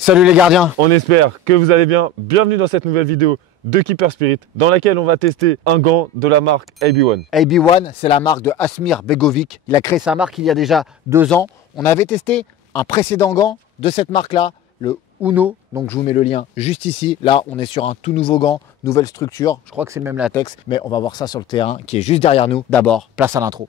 Salut les gardiens! On espère que vous allez bien. Bienvenue dans cette nouvelle vidéo de Keeper Spirit dans laquelle on va tester un gant de la marque AB1. AB1, c'est la marque de Asmir Begovic. Il a créé sa marque il y a déjà 2 ans. On avait testé un précédent gant de cette marque-là, le Uno. Donc je vous mets le lien juste ici. Là, on est sur un tout nouveau gant, nouvelle structure. Je crois que c'est le même latex, mais on va voir ça sur le terrain qui est juste derrière nous. D'abord, place à l'intro.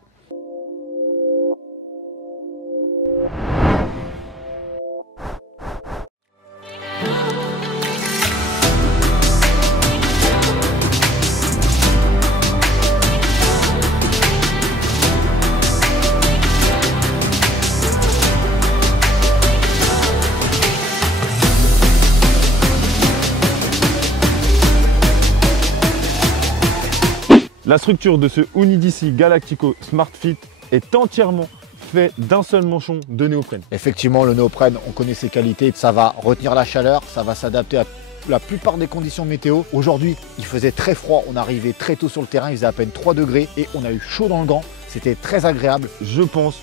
La structure de ce Unidici Galactico Smart Fit est entièrement fait d'un seul manchon de néoprène. Effectivement, le néoprène, on connaît ses qualités. Ça va retenir la chaleur, ça va s'adapter à la plupart des conditions météo. Aujourd'hui, il faisait très froid. On arrivait très tôt sur le terrain, il faisait à peine 3 degrés et on a eu chaud dans le gant. C'était très agréable. Je pense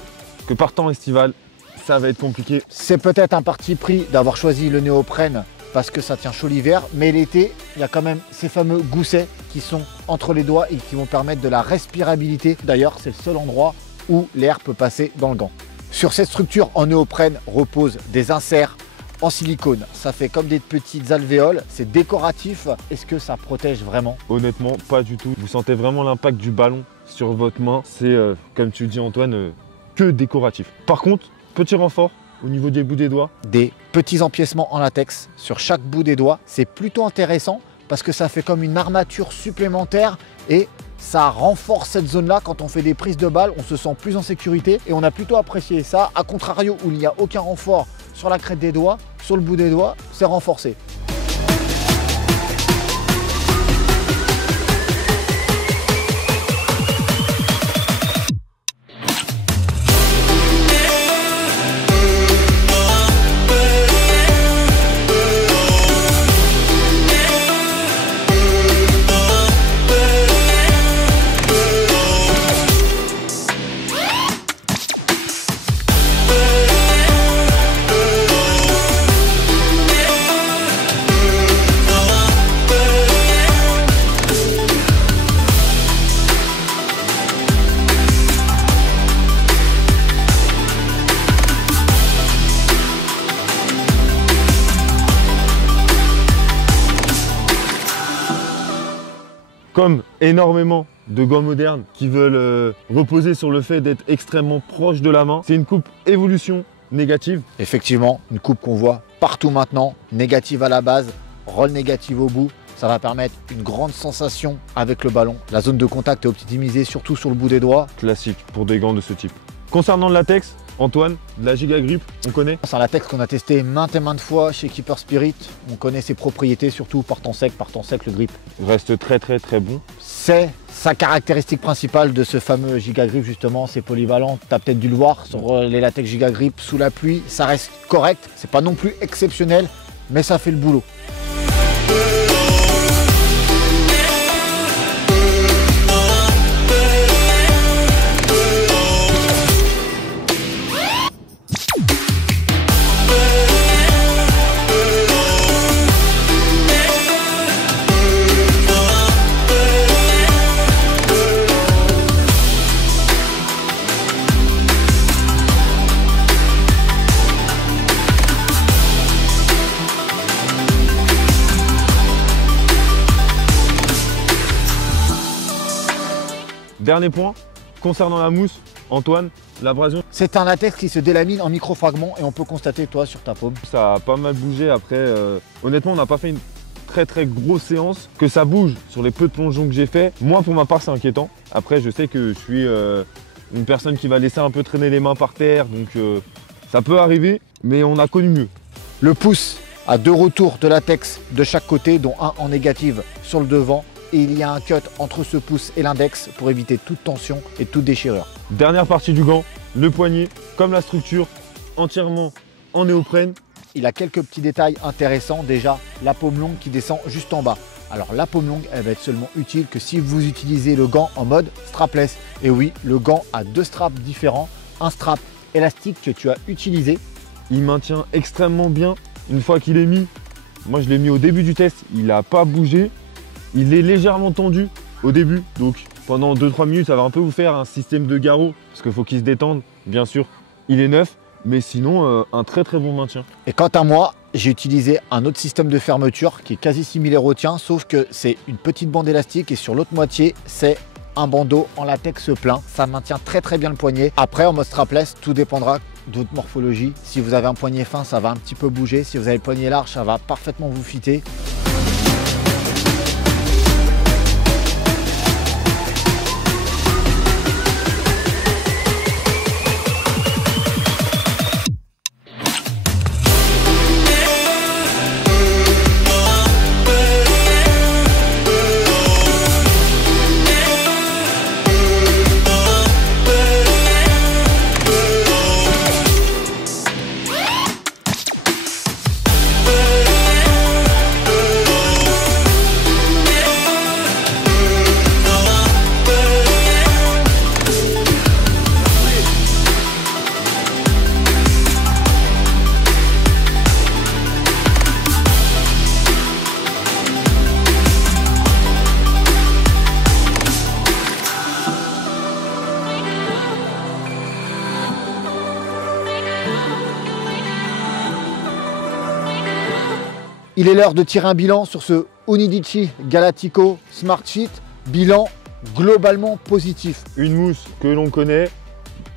que par temps estival, ça va être compliqué. C'est peut-être un parti pris d'avoir choisi le néoprène parce que ça tient chaud l'hiver, mais l'été, il y a quand même ces fameux goussets qui sont entre les doigts et qui vont permettre de la respirabilité. D'ailleurs, c'est le seul endroit où l'air peut passer dans le gant. Sur cette structure en néoprène reposent des inserts en silicone. Ça fait comme des petites alvéoles, c'est décoratif. Est-ce que ça protège vraiment? Honnêtement, pas du tout. Vous sentez vraiment l'impact du ballon sur votre main. C'est, comme tu dis Antoine, que décoratif. Par contre, petit renfort au niveau des bouts des doigts. Des petits empiècements en latex sur chaque bout des doigts. C'est plutôt intéressant parce que ça fait comme une armature supplémentaire et ça renforce cette zone-là. Quand on fait des prises de balles, on se sent plus en sécurité et on a plutôt apprécié ça. A contrario, où il n'y a aucun renfort sur la crête des doigts, sur le bout des doigts, c'est renforcé. Comme énormément de gants modernes qui veulent reposer sur le fait d'être extrêmement proche de la main, c'est une coupe évolution négative. Effectivement, une coupe qu'on voit partout maintenant, négative à la base, roll négative au bout. Ça va permettre une grande sensation avec le ballon. La zone de contact est optimisée surtout sur le bout des doigts. Classique pour des gants de ce type. Concernant le latex, Antoine, de la Giga Grip, on connaît? C'est un latex qu'on a testé maintes et maintes fois chez Keeper Spirit. On connaît ses propriétés, surtout par temps sec le grip. Reste très bon. C'est sa caractéristique principale de ce fameux Giga Grip justement, c'est polyvalent. Tu as peut-être dû le voir sur les latex Giga Grip sous la pluie, ça reste correct. C'est pas non plus exceptionnel, mais ça fait le boulot. Dernier point, concernant la mousse, Antoine, l'abrasion. C'est un latex qui se délamine en micro-fragments et on peut constater, toi, sur ta paume. Ça a pas mal bougé après. Honnêtement, on n'a pas fait une très grosse séance. Que ça bouge sur les peu de plongeons que j'ai fait, moi pour ma part, c'est inquiétant. Après, je sais que je suis une personne qui va laisser un peu traîner les mains par terre, donc ça peut arriver, mais on a connu mieux. Le pouce a 2 retours de latex de chaque côté, dont un en négative sur le devant. Et il y a un cut entre ce pouce et l'index pour éviter toute tension et toute déchirure. Dernière partie du gant, le poignet, comme la structure, entièrement en néoprène. Il a quelques petits détails intéressants. Déjà, la paume longue qui descend juste en bas. Alors la paume longue, elle va être seulement utile que si vous utilisez le gant en mode strapless. Et oui, le gant a deux straps différents. Un strap élastique que tu as utilisé. Il maintient extrêmement bien une fois qu'il est mis, moi je l'ai mis au début du test, il n'a pas bougé. Il est légèrement tendu au début, donc pendant 2-3 minutes, ça va un peu vous faire un système de garrot, parce qu'il faut qu'il se détende, bien sûr. Il est neuf, mais sinon, un très très bon maintien. Et quant à moi, j'ai utilisé un autre système de fermeture qui est quasi similaire au tien, sauf que c'est une petite bande élastique et sur l'autre moitié, c'est un bandeau en latex plein. Ça maintient très très bien le poignet. Après, en mode strapless, tout dépendra de votre morphologie. Si vous avez un poignet fin, ça va un petit peu bouger. Si vous avez le poignet large, ça va parfaitement vous fitter. Il est l'heure de tirer un bilan sur ce Unidici Galatico Smart Sheet. Bilan globalement positif. Une mousse que l'on connaît,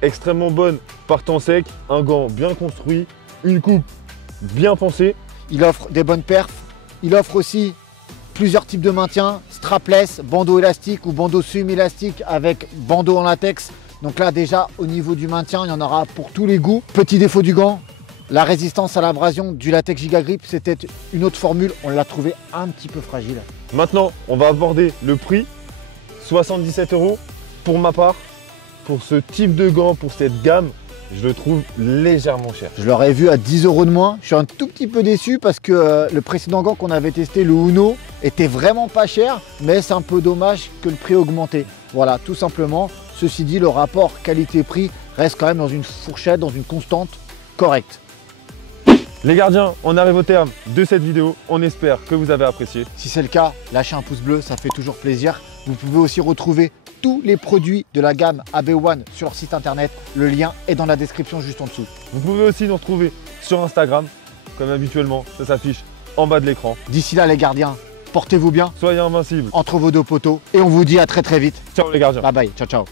extrêmement bonne par temps sec, un gant bien construit, une coupe bien pensée. Il offre des bonnes perfs. Il offre aussi plusieurs types de maintien, strapless, bandeau élastique ou bandeau semi-élastique avec bandeau en latex. Donc là déjà au niveau du maintien, il y en aura pour tous les goûts. Petit défaut du gant, la résistance à l'abrasion du latex Gigagrip, c'était une autre formule, on l'a trouvé un petit peu fragile. Maintenant, on va aborder le prix. 77 € pour ma part. Pour ce type de gant, pour cette gamme, je le trouve légèrement cher. Je l'aurais vu à 10 € de moins. Je suis un tout petit peu déçu parce que le précédent gant qu'on avait testé, le Uno, était vraiment pas cher, mais c'est un peu dommage que le prix ait augmenté. Voilà, tout simplement. Ceci dit, le rapport qualité-prix reste quand même dans une fourchette, dans une constante correcte. Les gardiens, on arrive au terme de cette vidéo. On espère que vous avez apprécié. Si c'est le cas, lâchez un pouce bleu, ça fait toujours plaisir. Vous pouvez aussi retrouver tous les produits de la gamme AB1 sur leur site internet. Le lien est dans la description juste en dessous. Vous pouvez aussi nous retrouver sur Instagram, comme habituellement, ça s'affiche en bas de l'écran. D'ici là les gardiens, portez-vous bien. Soyez invincibles. Entre vos deux poteaux et on vous dit à très très vite. Ciao les gardiens. Bye bye, ciao ciao.